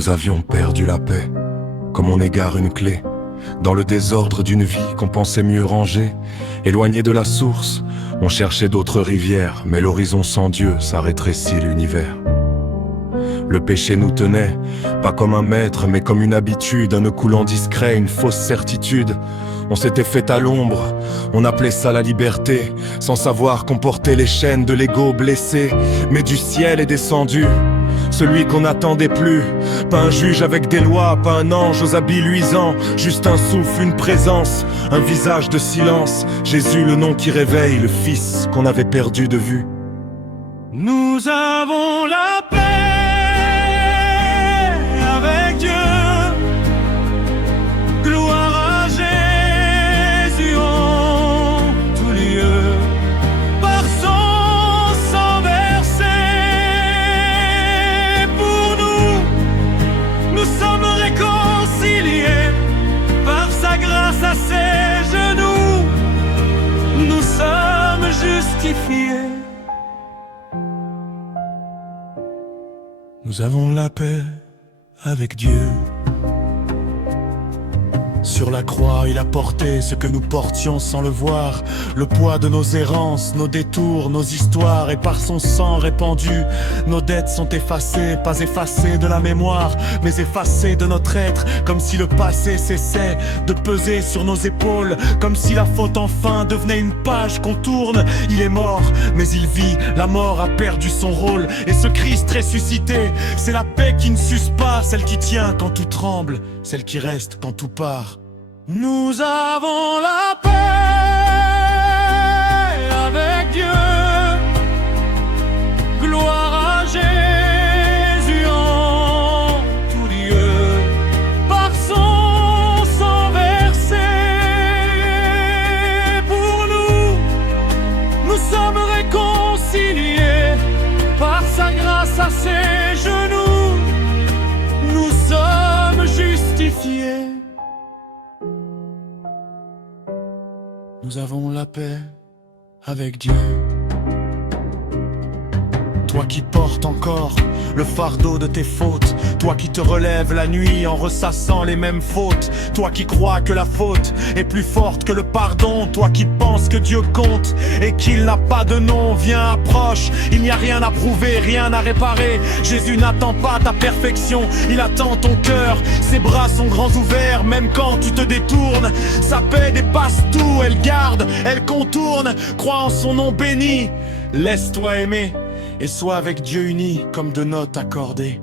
Nous avions perdu la paix, comme on égare une clé, dans le désordre d'une vie qu'on pensait mieux ranger. Éloigné de la source, on cherchait d'autres rivières, mais l'horizon sans Dieu, ça rétrécit l'univers. Le péché nous tenait, pas comme un maître, mais comme une habitude, un nœud coulant discret, une fausse certitude. On s'était fait à l'ombre, on appelait ça la liberté, sans savoir qu'on portait les chaînes de l'ego blessé. Mais du ciel est descendu celui qu'on n'attendait plus, pas un juge avec des lois, pas un ange aux habits luisants, juste un souffle, une présence, un visage de silence. Jésus, le nom qui réveille, le Fils qu'on avait perdu de vue. Nous avons la paix avec Dieu. Gloire à Jésus en tout lieu. Par son sang versé pour nous, nous sommes réconciliés. Par sa grâce à ses genoux, nous sommes justifiés. Nous avons la paix avec Dieu. Sur la croix, il a porté ce que nous portions sans le voir, le poids de nos errances, nos détours, nos histoires. Et par son sang répandu, nos dettes sont effacées, pas effacées de la mémoire, mais effacées de notre être. Comme si le passé cessait de peser sur nos épaules, comme si la faute enfin devenait une page qu'on tourne. Il est mort, mais il vit, la mort a perdu son rôle. Et ce Christ ressuscité, c'est la paix qui ne s'use pas, celle qui tient quand tout tremble, celle qui reste quand tout part. Nous avons la paix avec Dieu. Gloire à Jésus en tout lieu. Par son sang versé pour nous, nous sommes réconciliés. Par sa grâce à ses genoux, nous sommes justifiés. Nous avons la paix avec Dieu. Toi qui portes encore le fardeau de tes fautes, toi qui te relèves la nuit en ressassant les mêmes fautes, toi qui crois que la faute est plus forte que le pardon, toi qui penses que Dieu compte et qu'il n'a pas de nom, viens, approche, il n'y a rien à prouver, rien à réparer. Jésus n'attend pas ta perfection, il attend ton cœur. Ses bras sont grands ouverts, même quand tu te détournes. Sa paix dépasse tout, elle garde, elle contourne. Crois en son nom béni, laisse-toi aimer et sois avec Dieu uni comme deux notes accordées.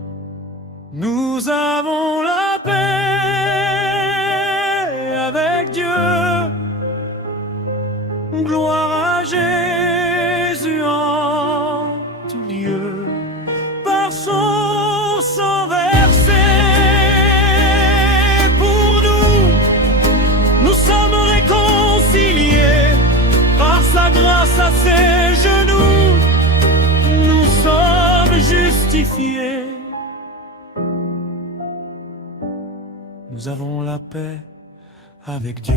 Nous avons la paix avec Dieu. Gloire à Jésus en tout lieu. Par son sang versé pour nous, nous sommes réconciliés. Par sa grâce à ses genoux, nous sommes justifiés. Nous avons la paix avec Dieu.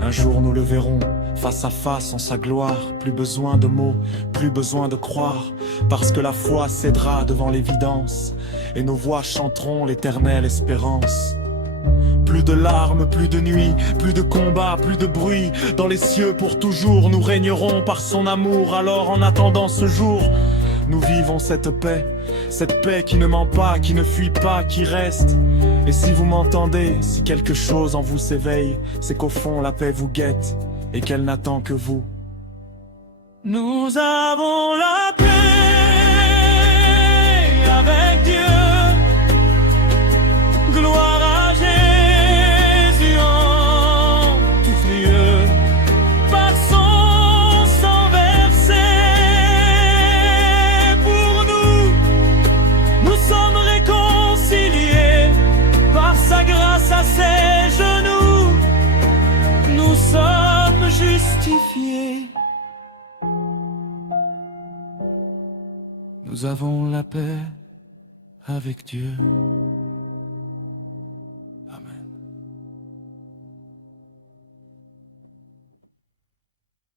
Un jour nous le verrons face à face en sa gloire. Plus besoin de mots, plus besoin de croire, parce que la foi cédera devant l'évidence et nos voix chanteront l'éternelle espérance. Plus de larmes, plus de nuit, plus de combats, plus de bruit. Dans les cieux pour toujours, nous régnerons par son amour. Alors en attendant ce jour, nous vivons cette paix qui ne ment pas, qui ne fuit pas, qui reste. Et si vous m'entendez, si quelque chose en vous s'éveille, c'est qu'au fond la paix vous guette et qu'elle n'attend que vous. Nous avons la paix avec Dieu. Gloire à Jésus en tout lieu. Par son sang versé pour nous, nous sommes réconciliés. Par sa grâce à ses genoux, nous sommes justifiés. Nous avons la paix avec Dieu.